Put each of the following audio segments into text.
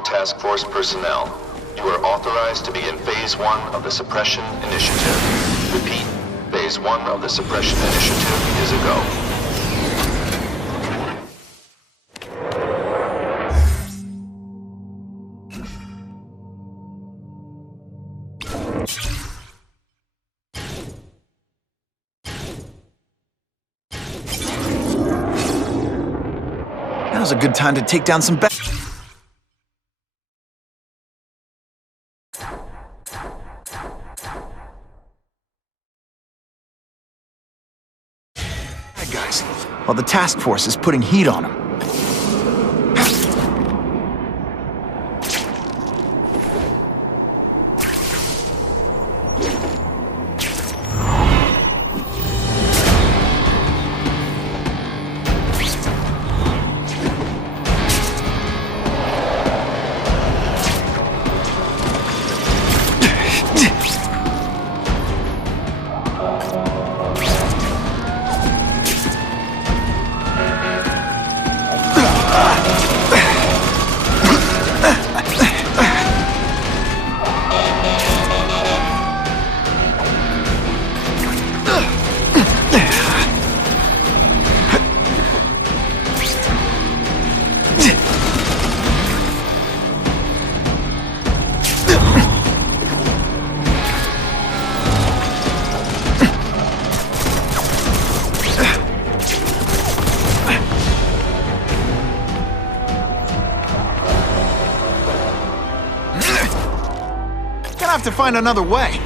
all task force personnel. You are authorized to begin Phase 1 of the Suppression Initiative. Repeat, Phase 1 of the Suppression Initiative is a go. Now's a good time to take down some bad guys, while the task force is putting heat on them. Gonna have to find another way.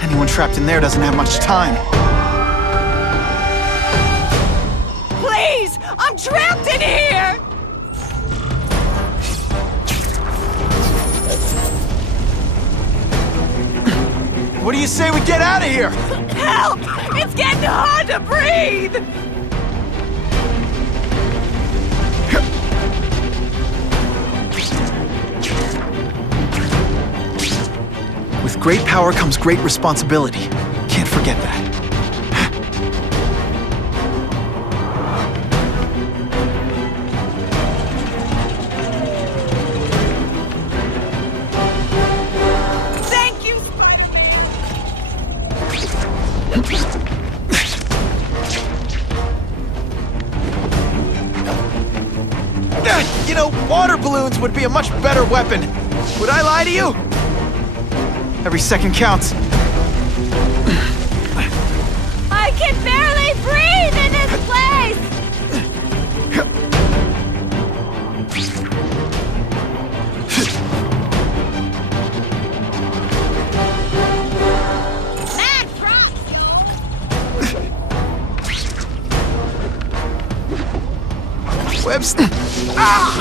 Anyone trapped in there doesn't have much time. Please! I'm trapped in here! What do you say we get out of here? Help! It's getting hard to breathe! With great power comes great responsibility. Can't forget that. Thank you! You know, water balloons would be a much better weapon. Would I lie to you? Every second counts. I can barely breathe in this place! Max, run! Webs. Ah!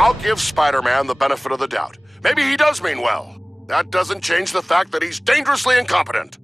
I'll give Spider-Man the benefit of the doubt. Maybe he does mean well. That doesn't change the fact that he's dangerously incompetent.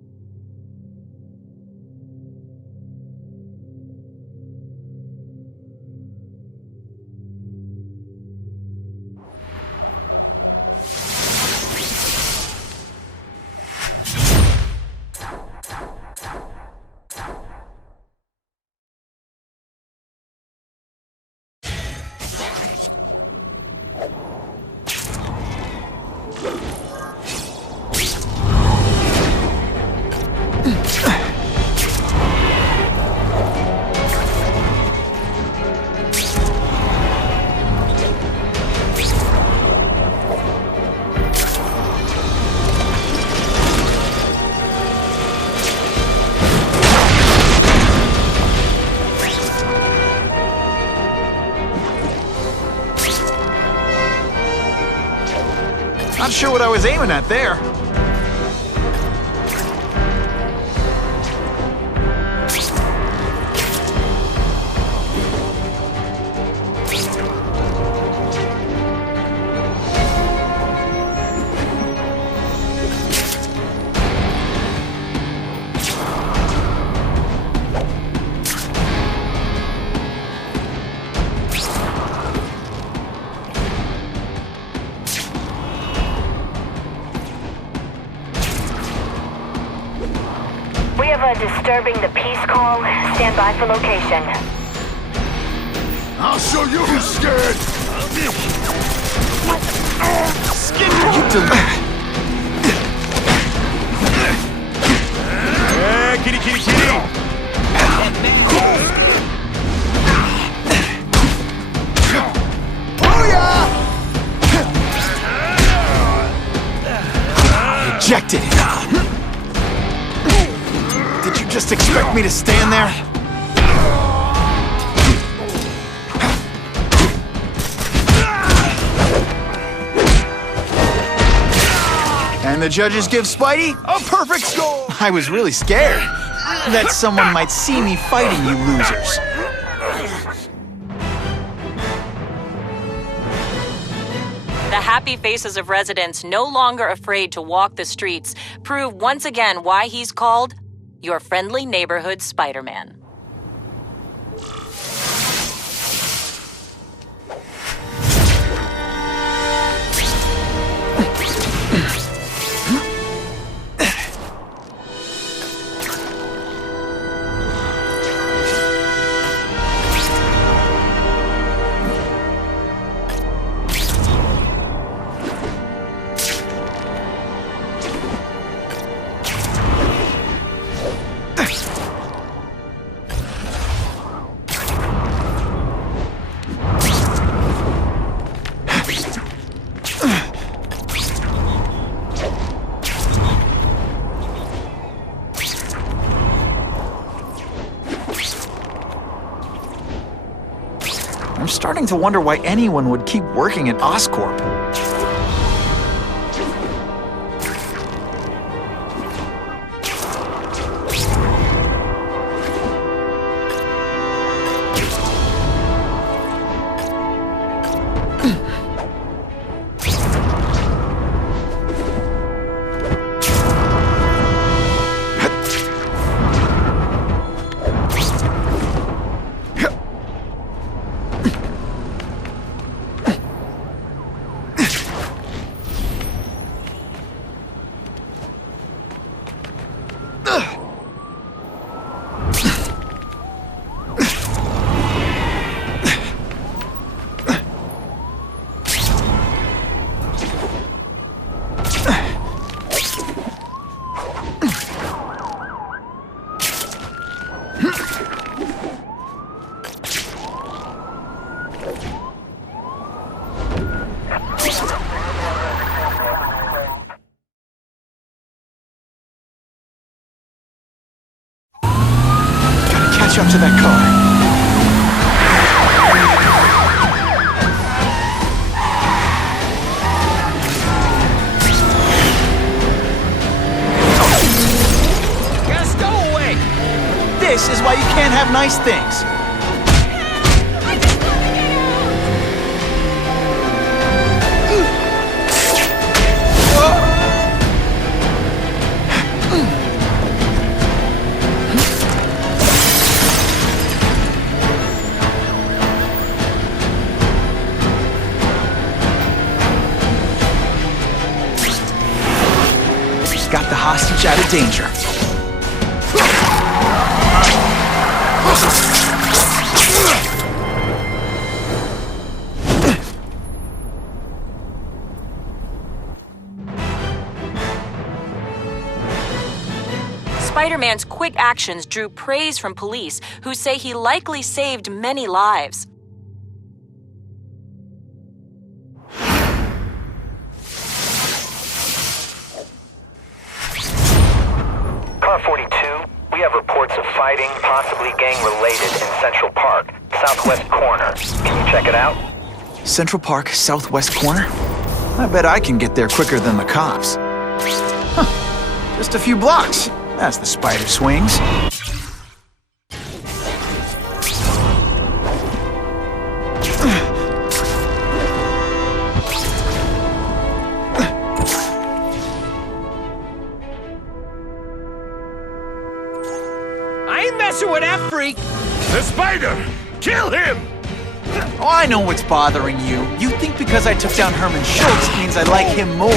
Not sure what I was aiming at there. a disturbing the peace call. Stand by for location. I'll show you who's scared! Kitty, kitty, kitty! Ejected. Did you just expect me to stand there? And the judges give Spidey a perfect score! I was really scared that someone might see me fighting you losers. The happy faces of residents no longer afraid to walk the streets prove once again why he's called your friendly neighborhood Spider-Man. I'm starting to wonder why anyone would keep working at Oscorp. Catch up to that car. Just go away! This is why you can't have nice things. Got the hostage out of danger. Spider-Man's quick actions drew praise from police, who say he likely saved many lives. Car 42, we have reports of fighting, possibly gang-related, in Central Park, southwest corner. Can you check it out? Central Park, southwest corner? I bet I can get there quicker than the cops. Huh. Just a few blocks. As the spider swings. I ain't messing with that freak! The spider! Kill him! Oh, I know what's bothering you. You think because I took down Herman Schultz means I like him more.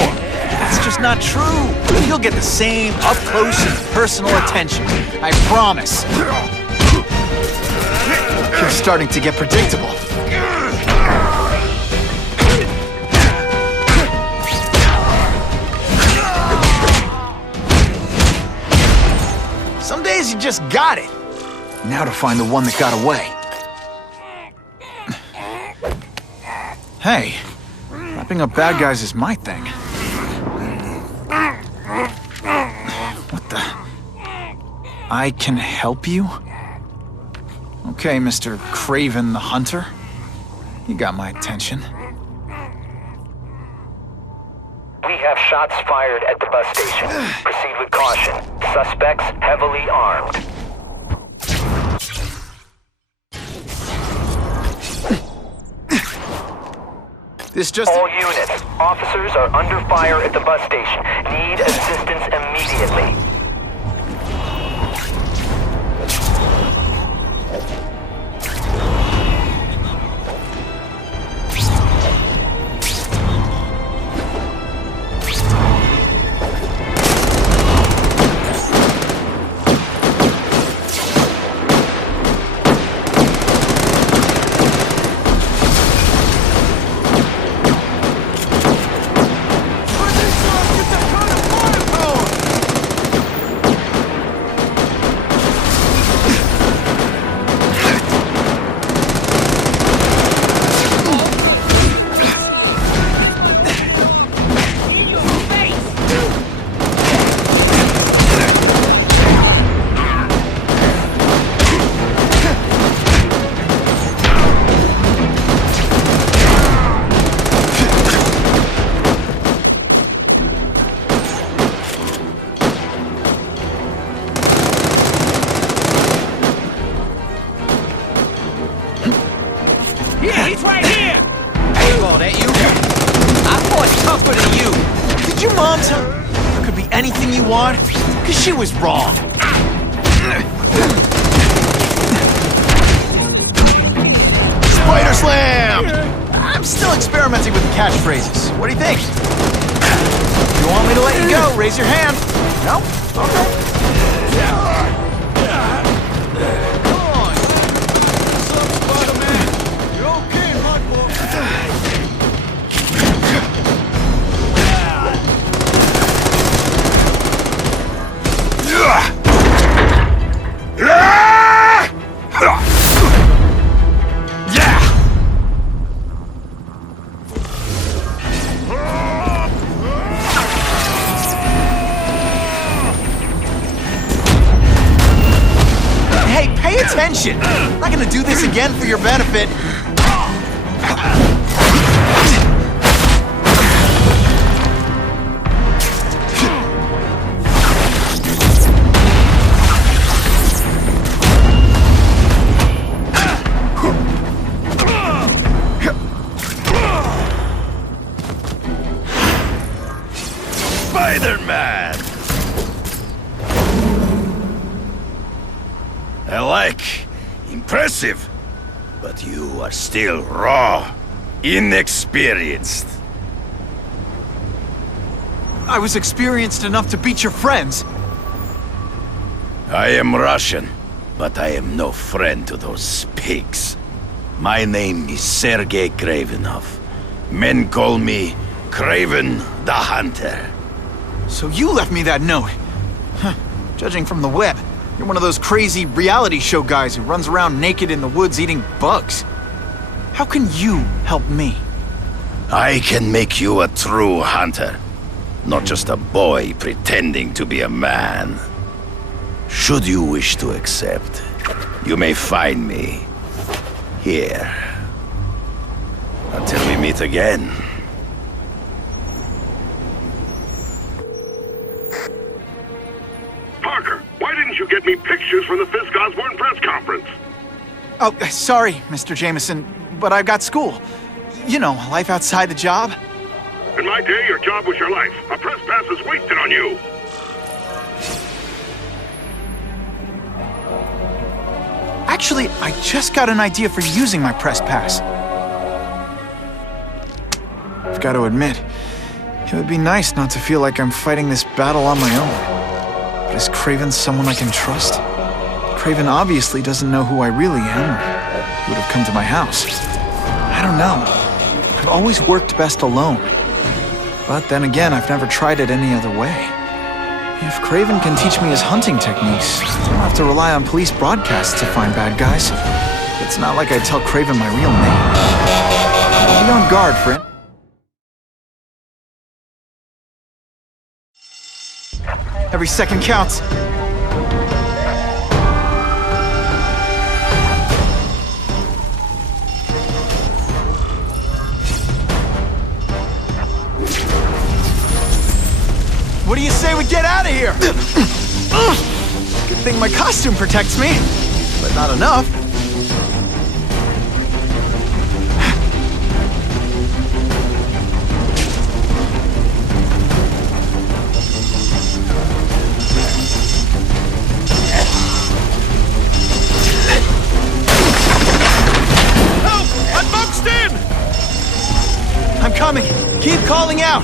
That's just not true. You'll get the same up-close and personal attention. I promise. You're starting to get predictable. Some days you just got it. Now to find the one that got away. Hey, wrapping up bad guys is my thing. What the? I can help you? Okay, Mr. Craven the Hunter. You got my attention. We have shots fired at the bus station. Proceed with caution. Suspects heavily armed. This just... All units, officers are under fire at the bus station. Need assistance immediately. He's right here! Aimballed at you? I fought tougher than you. Did your mom tell there could be anything you want? Because she was wrong. Spider Slam! I'm still experimenting with the catchphrases. What do you think? If you want me to let you go, raise your hand. No? Okay. Come on. What's up, Spider-Man? You're okay, hot boy. Hey, pay attention! I'm not gonna do this again for your benefit. Spider-Man! I like. Impressive. But you are still raw. Inexperienced. I was experienced enough to beat your friends. I am Russian, but I am no friend to those pigs. My name is Sergei Kravenov. Men call me Craven the Hunter. So you left me that note. Huh. Judging from the web, you're one of those crazy reality show guys who runs around naked in the woods eating bugs. How can you help me? I can make you a true hunter. Not just a boy pretending to be a man. Should you wish to accept, you may find me here. Until we meet again. Parker, why didn't you get me pictures from the Fisk Osborne press conference? Oh, sorry, Mr. Jameson, but I've got school. You know, life outside the job. In my day, your job was your life. A press pass is wasted on you. Actually, I just got an idea for using my press pass. I've got to admit, It would be nice not to feel like I'm fighting this battle on my own. But is Craven someone I can trust? Craven obviously doesn't know who I really am, or he would have come to my house. I don't know. I've always worked best alone. But then again, I've never tried it any other way. If Craven can teach me his hunting techniques, I don't have to rely on police broadcasts to find bad guys. It's not like I tell Craven my real name. I'll be on guard for it. Every second counts. What do you say we get out of here? Good thing my costume protects me, but not enough. Help! I'm boxed in! I'm coming. Keep calling out.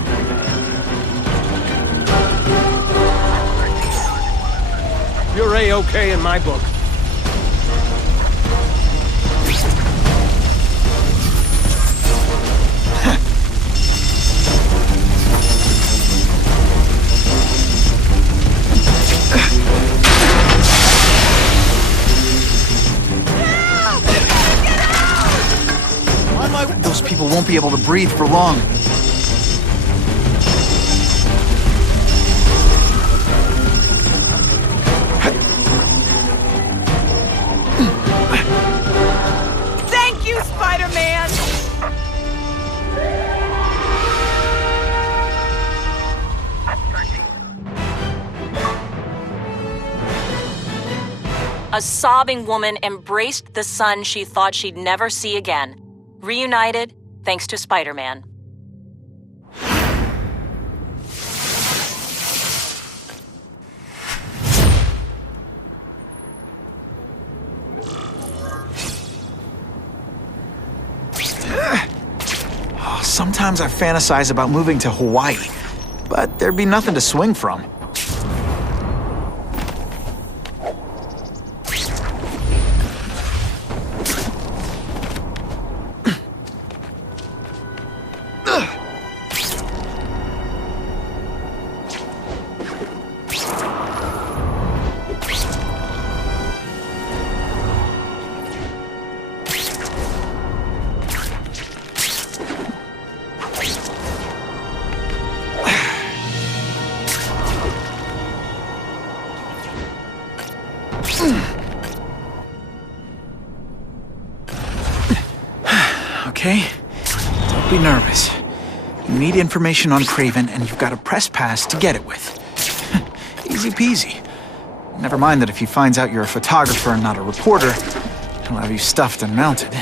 You're A-okay in my book. Those people won't be able to breathe for long. Thank you, Spider-Man! A sobbing woman embraced the son she thought she'd never see again. Reunited, thanks to Spider-Man. Sometimes I fantasize about moving to Hawaii, but there'd be nothing to swing from. Okay? Don't be nervous. You need information on Craven, and you've got a press pass to get it with. Easy peasy. Never mind that if he finds out you're a photographer and not a reporter, he'll have you stuffed and mounted.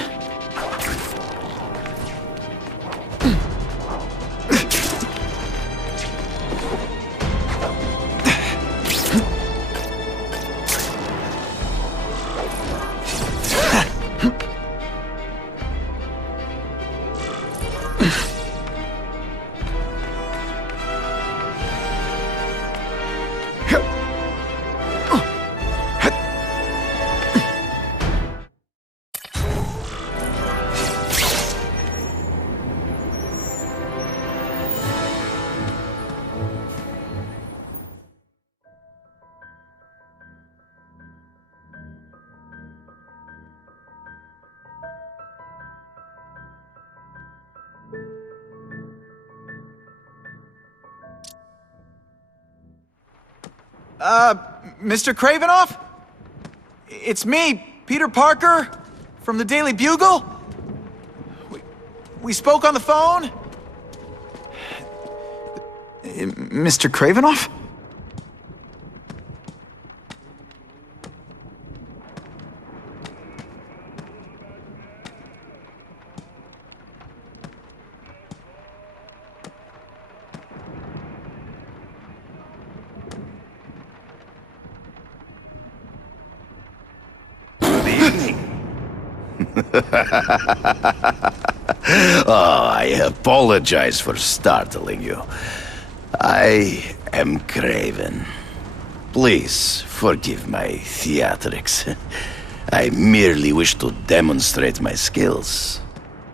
Mr. Cravenoff? It's me, Peter Parker, from the Daily Bugle. We spoke on the phone? Mr. Cravenoff? Good evening. Oh, I apologize for startling you. I am Craven. Please forgive my theatrics. I merely wish to demonstrate my skills.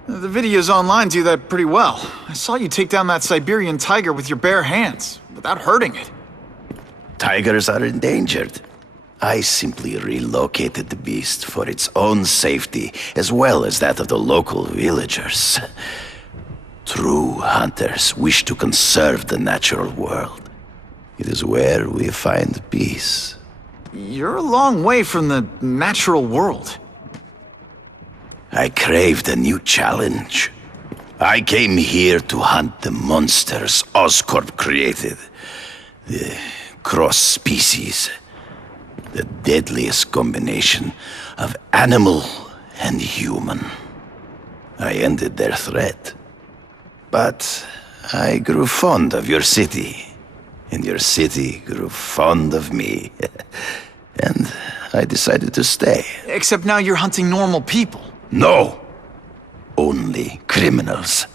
The videos online do that pretty well. I saw you take down that Siberian tiger with your bare hands, without hurting it. Tigers are endangered. I simply relocated the beast for its own safety, as well as that of the local villagers. True hunters wish to conserve the natural world. It is where we find peace. You're a long way from the natural world. I craved a new challenge. I came here to hunt the monsters Oscorp created. The cross-species. The deadliest combination of animal and human. I ended their threat. But I grew fond of your city. And your city grew fond of me. And I decided to stay. Except now you're hunting normal people. No! Only criminals.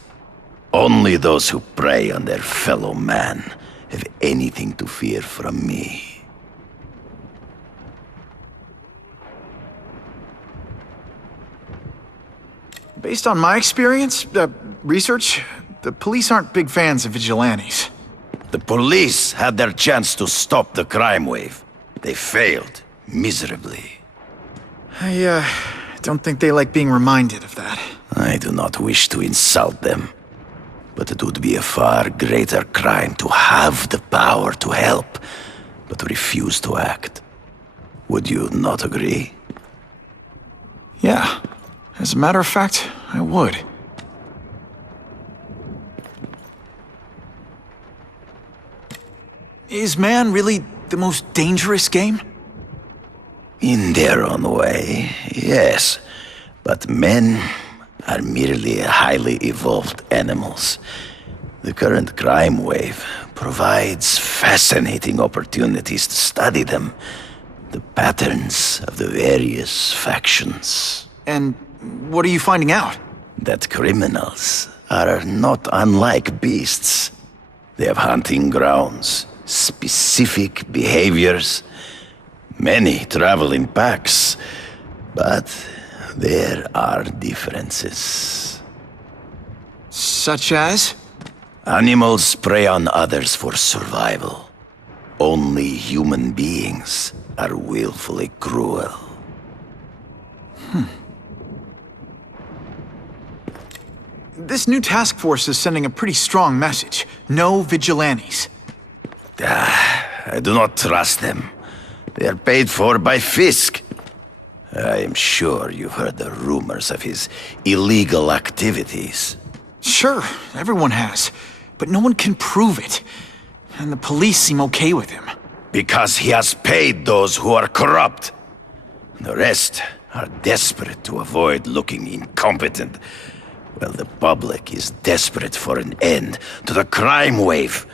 Only those who prey on their fellow man have anything to fear from me. Based on my experience, research, the police aren't big fans of vigilantes. The police had their chance to stop the crime wave. They failed, miserably. I don't think they like being reminded of that. I do not wish to insult them, but it would be a far greater crime to have the power to help, but refuse to act. Would you not agree? Yeah. As a matter of fact, I would. Is man really the most dangerous game? In their own way, yes. But men are merely highly evolved animals. The current crime wave provides fascinating opportunities to study them. The patterns of the various factions. And what are you finding out? That criminals are not unlike beasts. They have hunting grounds, specific behaviors. Many travel in packs, but there are differences. Such as? Animals prey on others for survival. Only human beings are willfully cruel. This new task force is sending a pretty strong message. No vigilantes. I do not trust them. They are paid for by Fisk. I am sure you've heard the rumors of his illegal activities. Sure, everyone has. But no one can prove it. And the police seem okay with him. Because he has paid those who are corrupt. The rest are desperate to avoid looking incompetent. Well, the public is desperate for an end to the crime wave.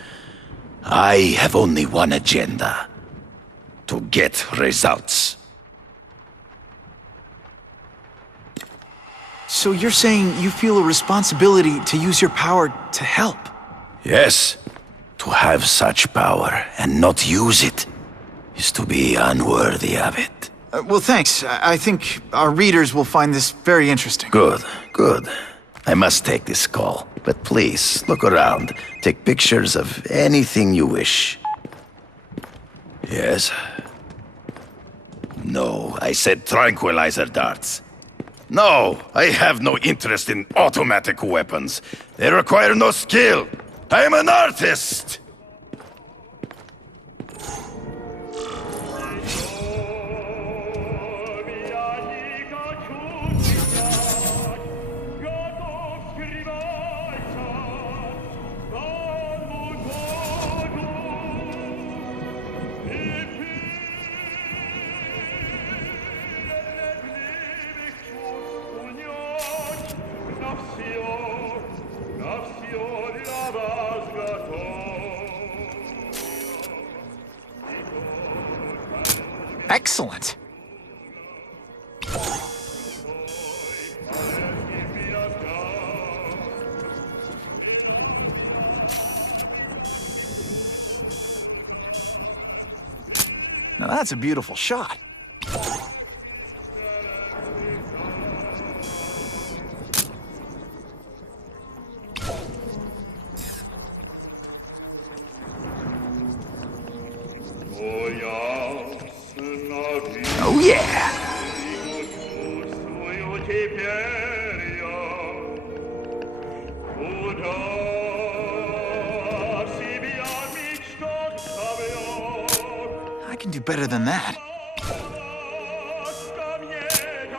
I have only one agenda. To get results. So you're saying you feel a responsibility to use your power to help? Yes. To have such power and not use it is to be unworthy of it. Well, thanks. I think our readers will find this very interesting. Good, good. I must take this call, but please, look around. Take pictures of anything you wish. Yes? No, I said tranquilizer darts. No, I have no interest in automatic weapons. They require no skill. I am an artist! Excellent. Now that's a beautiful shot. Oh yeah! I can do better than that.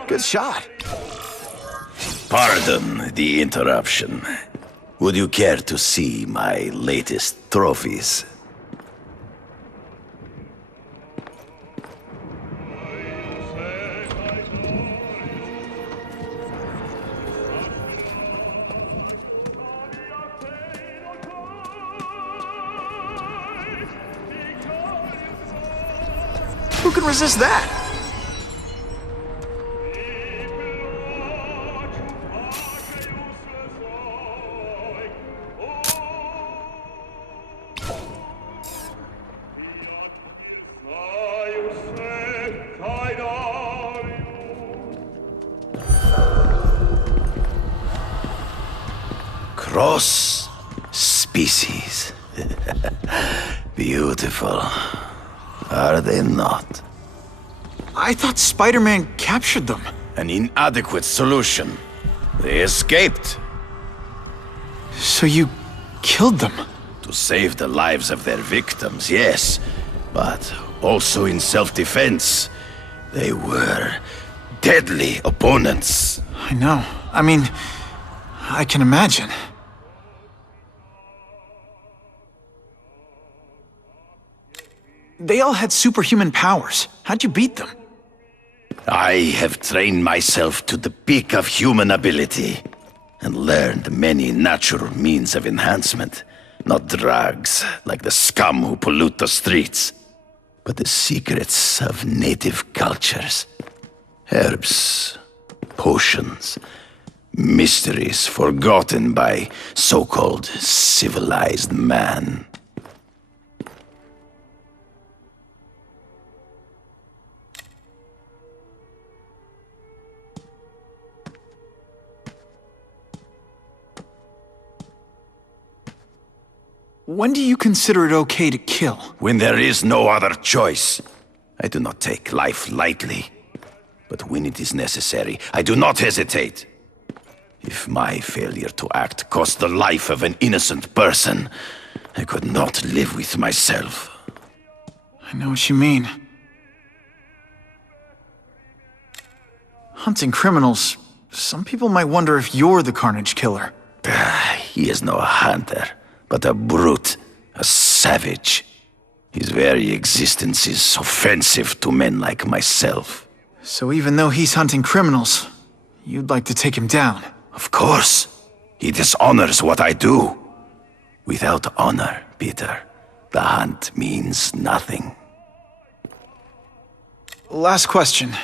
Good shot. Pardon the interruption. Would you care to see my latest trophies? Who can resist that? Cross species. Beautiful. Are they not? I thought Spider-Man captured them. An inadequate solution. They escaped. So you killed them? To save the lives of their victims, yes. But also in self-defense. They were deadly opponents. I know. I mean, I can imagine. They all had superhuman powers. How'd you beat them? I have trained myself to the peak of human ability and learned many natural means of enhancement. Not drugs, like the scum who pollute the streets, but the secrets of native cultures. Herbs, potions, mysteries forgotten by so-called civilized man. When do you consider it okay to kill? When there is no other choice. I do not take life lightly. But when it is necessary, I do not hesitate. If my failure to act cost the life of an innocent person, I could not live with myself. I know what you mean. Hunting criminals, some people might wonder if you're the Carnage Killer. He is no hunter, but a brute, a savage. His very existence is offensive to men like myself. So even though he's hunting criminals, you'd like to take him down? Of course. He dishonors what I do. Without honor, Peter, the hunt means nothing. Last question.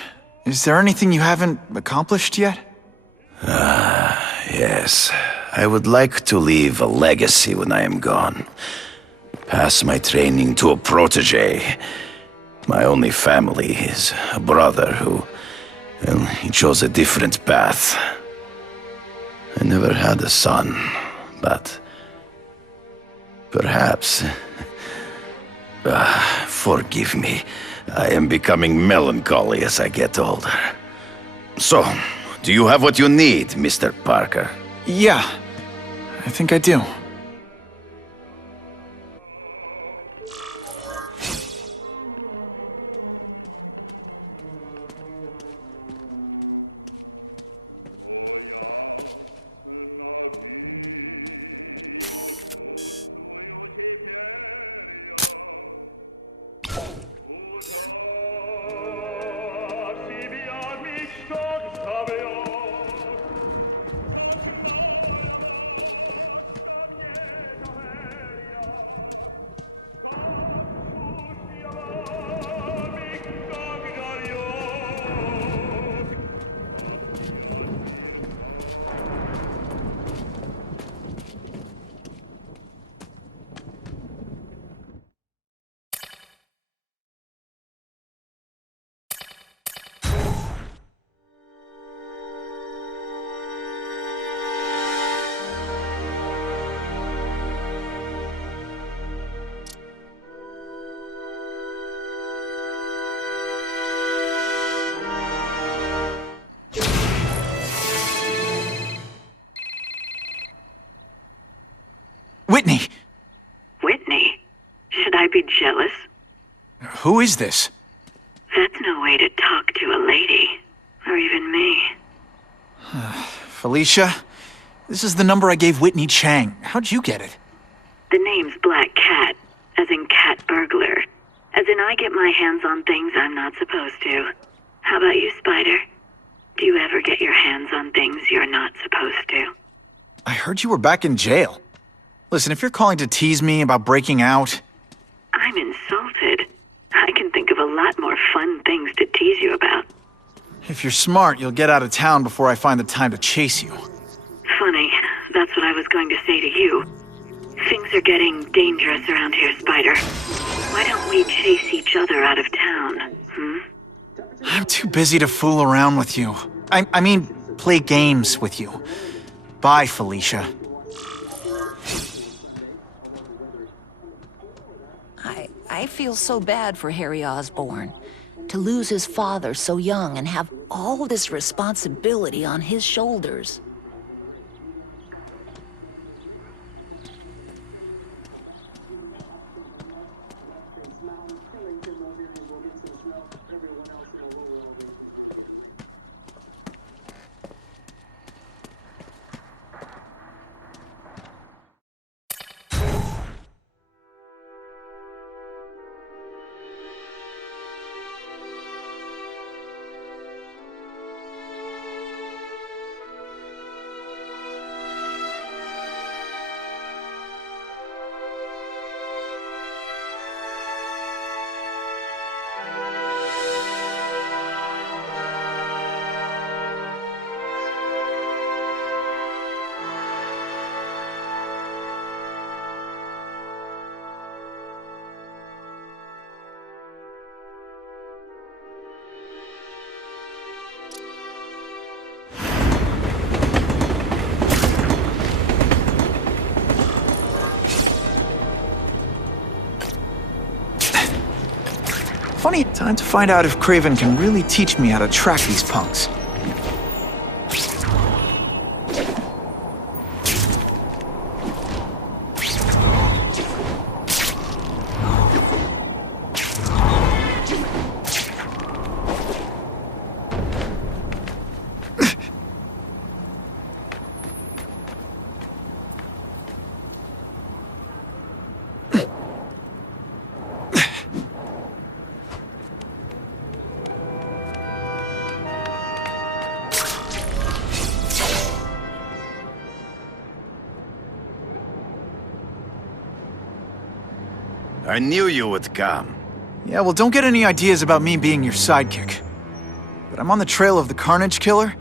Is there anything you haven't accomplished yet? Yes. I would like to leave a legacy when I am gone. Pass my training to a protege. My only family is a brother who, well, he chose a different path. I never had a son, but perhaps... forgive me. I am becoming melancholy as I get older. So, do you have what you need, Mr. Parker? Yeah, I think I do. Whitney! Whitney? Should I be jealous? Who is this? That's no way to talk to a lady. Or even me. Felicia? This is the number I gave Whitney Chang. How'd you get it? The name's Black Cat, as in cat burglar. As in I get my hands on things I'm not supposed to. How about you, Spider? Do you ever get your hands on things you're not supposed to? I heard you were back in jail. Listen, if you're calling to tease me about breaking out... I'm insulted. I can think of a lot more fun things to tease you about. If you're smart, you'll get out of town before I find the time to chase you. Funny, that's what I was going to say to you. Things are getting dangerous around here, Spider. Why don't we chase each other out of town, I'm too busy to fool around with you. I mean, play games with you. Bye, Felicia. I feel so bad for Harry Osborn. To lose his father so young and have all this responsibility on his shoulders. Funny, time to find out if Craven can really teach me how to track these punks. I knew you would come. Yeah, well, don't get any ideas about me being your sidekick. But I'm on the trail of the Carnage Killer,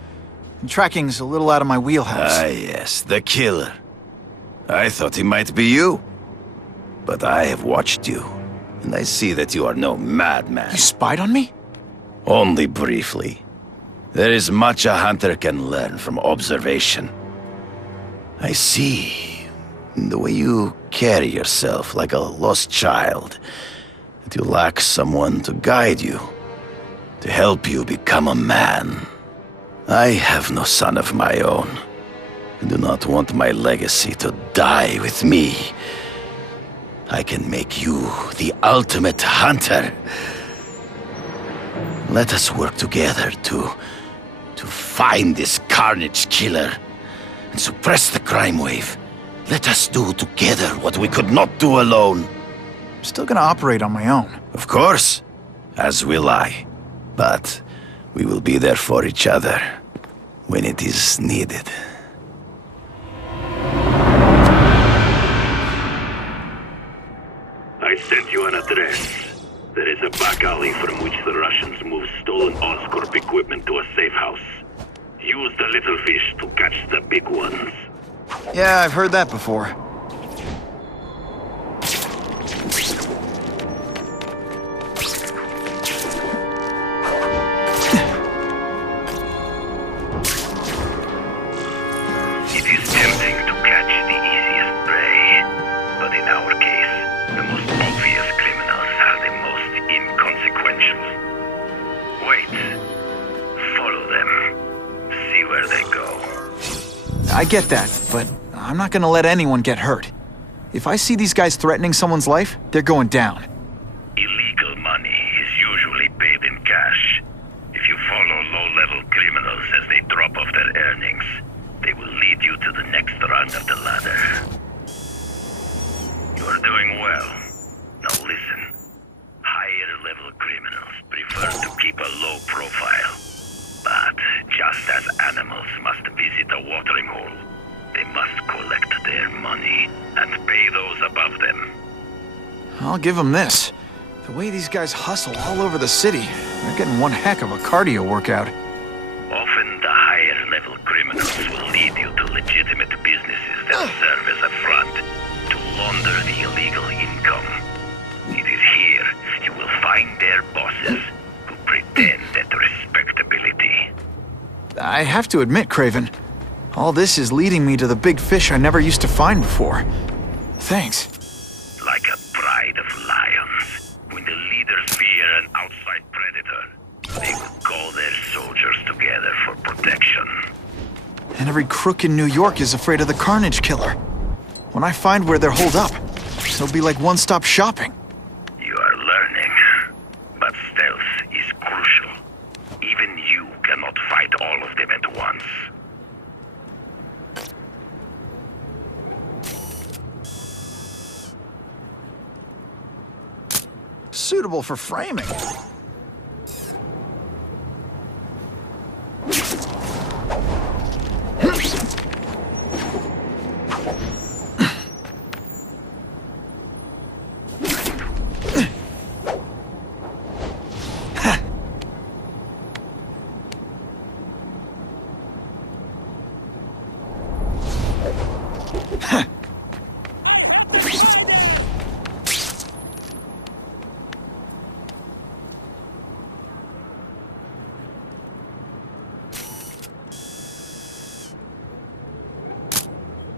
and tracking's a little out of my wheelhouse. Ah, yes, the killer. I thought he might be you. But I have watched you, and I see that you are no madman. You spied on me? Only briefly. There is much a hunter can learn from observation. I see the way you carry yourself like a lost child, that you lack someone to guide you, to help you become a man. I have no son of my own. I do not want my legacy to die with me. I can make you the ultimate hunter. Let us work together to find this Carnage Killer and suppress the crime wave. Let us do together what we could not do alone. I'm still gonna operate on my own. Of course, as will I. But we will be there for each other when it is needed. I sent you an address. There is a back alley from which the Russians move stolen Oscorp equipment to a safe house. Use the little fish to catch the big ones. Yeah, I've heard that before. It is tempting to catch the easiest prey, but in our case, the most obvious criminals are the most inconsequential. Wait. Follow them. See where they go. I get that, but I'm not gonna let anyone get hurt. If I see these guys threatening someone's life, they're going down. Illegal money is usually paid in cash. If you follow low-level criminals as they drop off their earnings, they will lead you to the next rung of the ladder. You are doing well. Now listen. Higher-level criminals prefer to keep a low profile. But just as animals must visit a watering hole, they must collect their money and pay those above them. I'll give them this. The way these guys hustle all over the city, they're getting one heck of a cardio workout. Often the higher-level criminals will lead you to legitimate businesses that serve as a front to launder the illegal income. It is here you will find their bosses who pretend at respectability. I have to admit, Craven, all this is leading me to the big fish I never used to find before. Thanks. Like a pride of lions, when the leaders fear an outside predator, they will call their soldiers together for protection. And every crook in New York is afraid of the Carnage Killer. When I find where they're holed up, it'll be like one-stop shopping. You are learning, but stealth is crucial. Even you cannot fight all of them at once. Suitable for framing.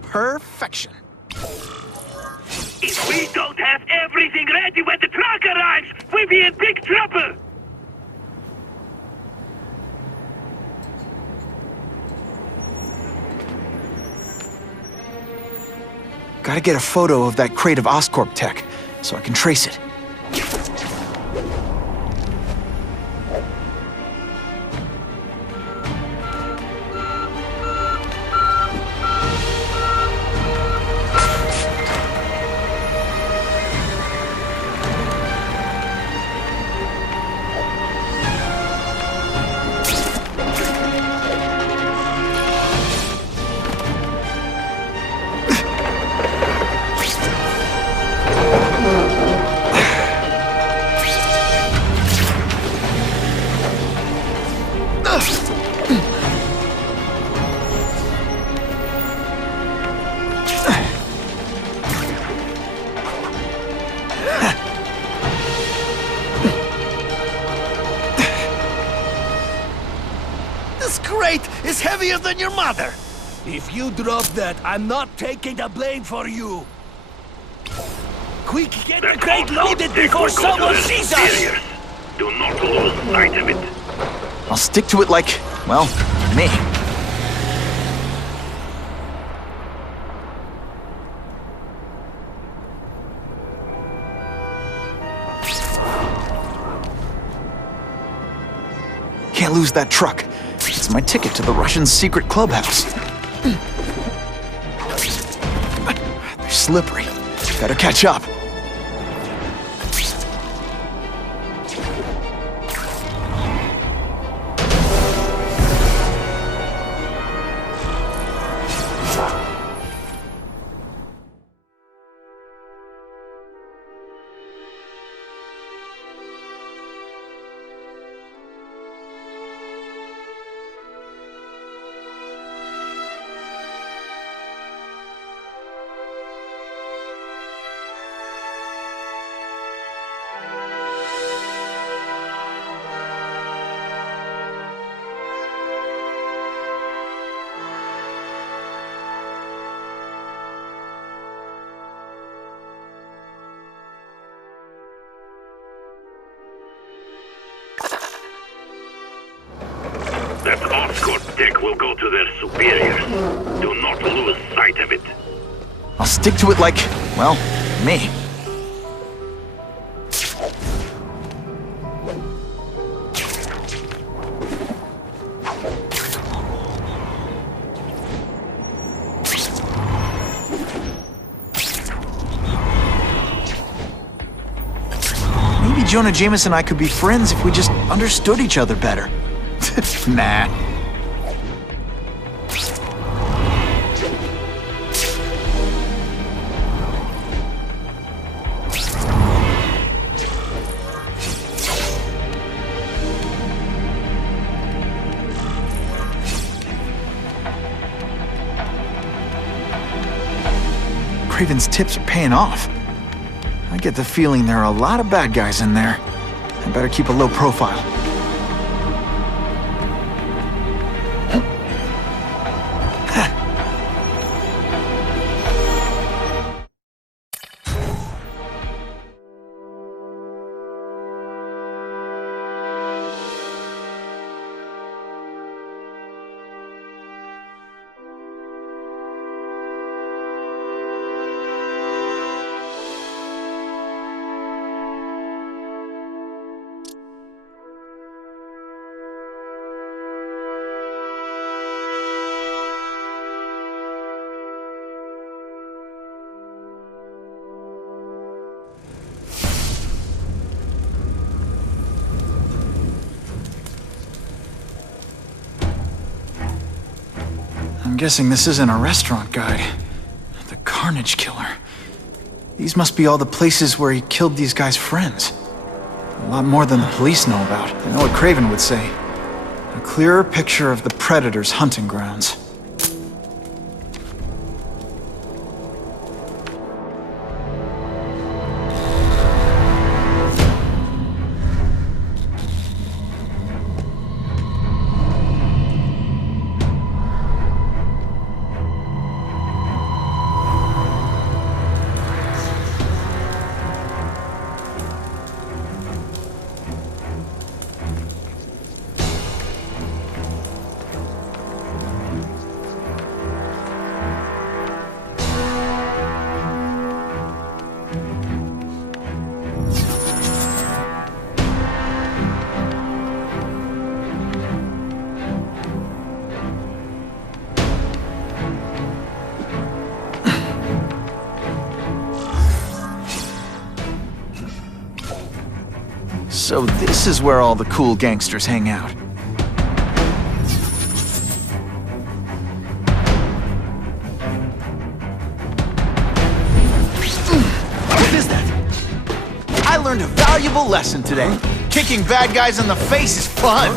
Perfection. If we don't have everything ready when the truck arrives, we'll be in big trouble! Gotta get a photo of that crate of Oscorp tech, so I can trace it. This crate is heavier than your mother! If you drop that, I'm not taking the blame for you! Quick, get the crate loaded before someone sees us! Do not lose sight of it. I'll stick to it like, well, me. Can't lose that truck. It's my ticket to the Russian secret clubhouse. They're slippery. Better catch up. That Oscorp tech will go to their superiors. Do not lose sight of it. I'll stick to it like, well, me. Maybe Jonah Jameson and I could be friends if we just understood each other better. Nah. Craven's tips are paying off. I get the feeling there are a lot of bad guys in there. I better keep a low profile. I'm guessing this isn't a restaurant guide. The Carnage Killer. These must be all the places where he killed these guys' friends. A lot more than the police know about. I know what Craven would say. A clearer picture of the Predator's hunting grounds. So this is where all the cool gangsters hang out. What is that? I learned a valuable lesson today. Kicking bad guys in the face is fun.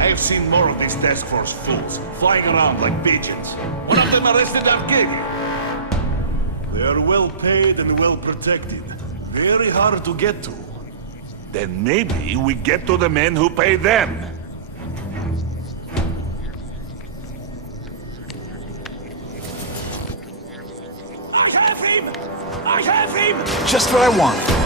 I've seen more of these task force fools, flying around like pigeons. One of them arrested our gig. They are well paid and well protected. Very hard to get to. Then maybe we get to the men who pay them. I have him! I have him! Just what I wanted.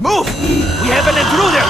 Move! We have an intruder!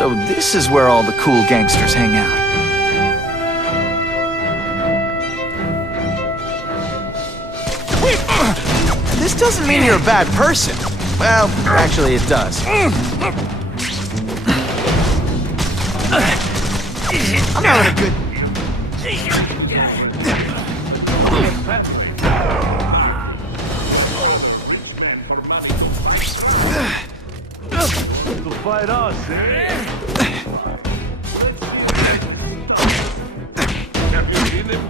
So this is where all the cool gangsters hang out. This doesn't mean you're a bad person. Well, actually it does. I'm having a good... To fight us, eh? Have you seen him?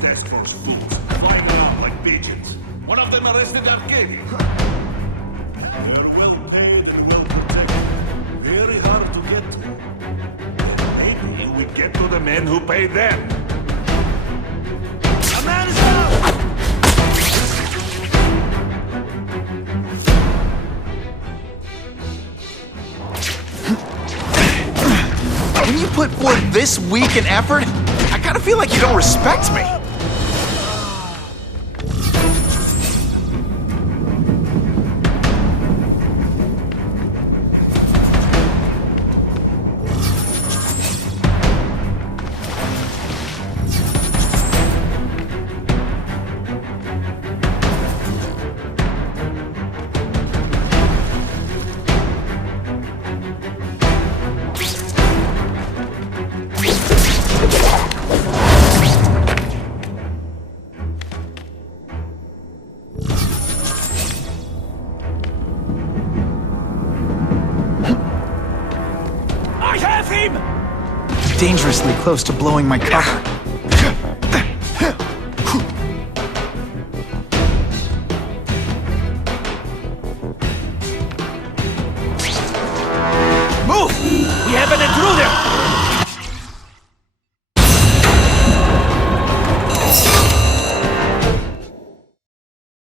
Task force fools, flying around like pigeons. One of them arrested Arcadia. They're well paid and well protected. Very hard to get to. Maybe we get to the men who pay them. A man is out! When you put forth this week an effort, I kind of feel like you don't respect me. Dangerously close to blowing my cover. Move! We have an intruder!